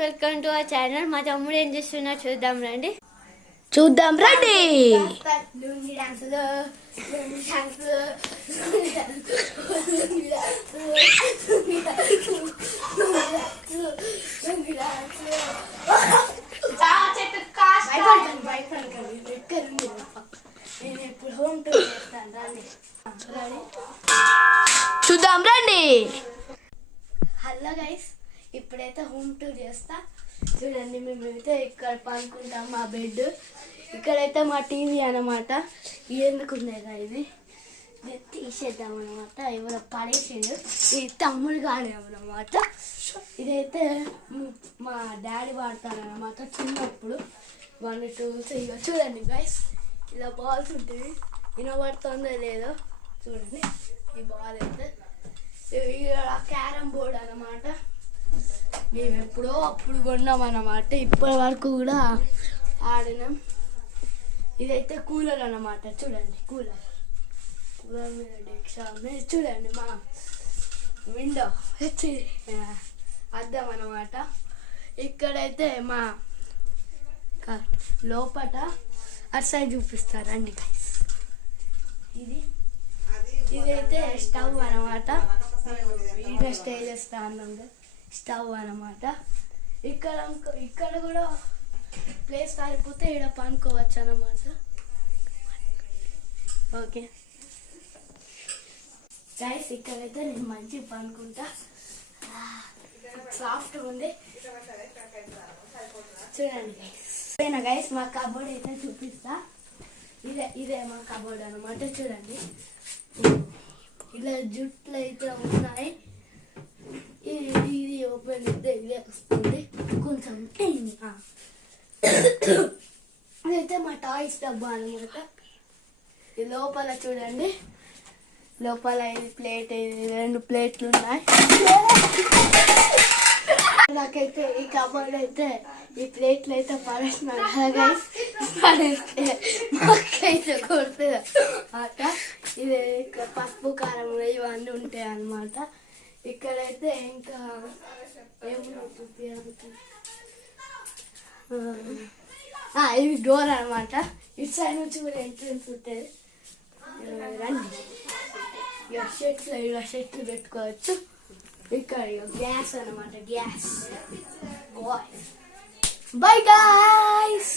Welcome to our channel. మా తమ్ముడు ఏం చేస్తున్నా చూద్దాం రండి. చూద్దాం రండి. హలో గైస్, ఇప్పుడైతే హోమ్ టూర్ చేస్తా. చూడండి, మేమైతే ఇక్కడ పనుకుంటాం. మా బెడ్ ఇక్కడైతే మా టీవీ అనమాట. ఎందుకున్నాయిగా ఇది తీసేద్దాం అనమాట. ఎవరో పడేసిండు, ఇది తమ్ముడు కాదేమన్నమాట. ఇదైతే మా డాడీ వాడతారనమాట చిన్నప్పుడు. 1 2 ఇక చూడండి గైస్, ఇలా బాల్స్ ఉంటుంది. వినబడుతుందో లేదో చూడండి. ఈ బాల్ అయితే క్యారమ్ బోర్డ్ అనమాట. మేము ఎప్పుడో అప్పుడు కొన్నాం అన్నమాట. ఇప్పటి వరకు కూడా ఆడినాం. ఇదైతే కూలర్ అన్నమాట. చూడండి, కూలర్ మీద డెక్షా చూడండి. మా విండో అద్దం అన్నమాట. ఇక్కడైతే మా లోపట అటు సైడ్ చూపిస్తారండి గైస్. ఇదైతే స్టవ్ అన్నమాట. ఈడ స్టే చేస్తా అన్నాం. స్టవ్ అన్నమాట. ఇక్కడ కూడా ప్లేస్ కాలిపోతే ఇక్కడ పనుకోవచ్చు అన్నమాట. ఓకే గైస్, ఇక్కడైతే నేను మంచిగా పనుకుంటా. సాఫ్ట్గా ఉంది చూడండి గైస్. గైస్, మా కబోర్డ్ అయితే చూపిస్తా. ఇదే మా కబోర్డ్ అనమాట. చూడండి, ఇలా జుట్లు అయితే ఉన్నాయి. ఇది ఓపెన్ అయితే ఇదే వస్తుంది కొంచెం. ఇదైతే మా టాయ్స్ డబ్బా అనమాట. ఈ లోపల చూడండి, లోపల ఇది ప్లేట్, 2 ప్లేట్లు ఉన్నాయి. నాకైతే ఈ కబోర్డ్ అయితే ఈ ప్లేట్లు అయితే పడేస్తున్నారు కదా గైస్. పడేస్తే మాకైతే కొడుతుంది అన్నమాట. ఇది పసుపు కారం ఇవన్నీ ఉంటాయి అన్నమాట. ఇక్కడైతే ఇంకా ఏముంటుంది, ఇది డోర్ అనమాట. ఇటు సైడ్ నుంచి కూడా ఎంట్రన్స్ ఉంటుంది. రండి, షెట్లు పెట్టుకోవచ్చు. ఇక్కడ గ్యాస్ అనమాట. గ్యాస్. By guys.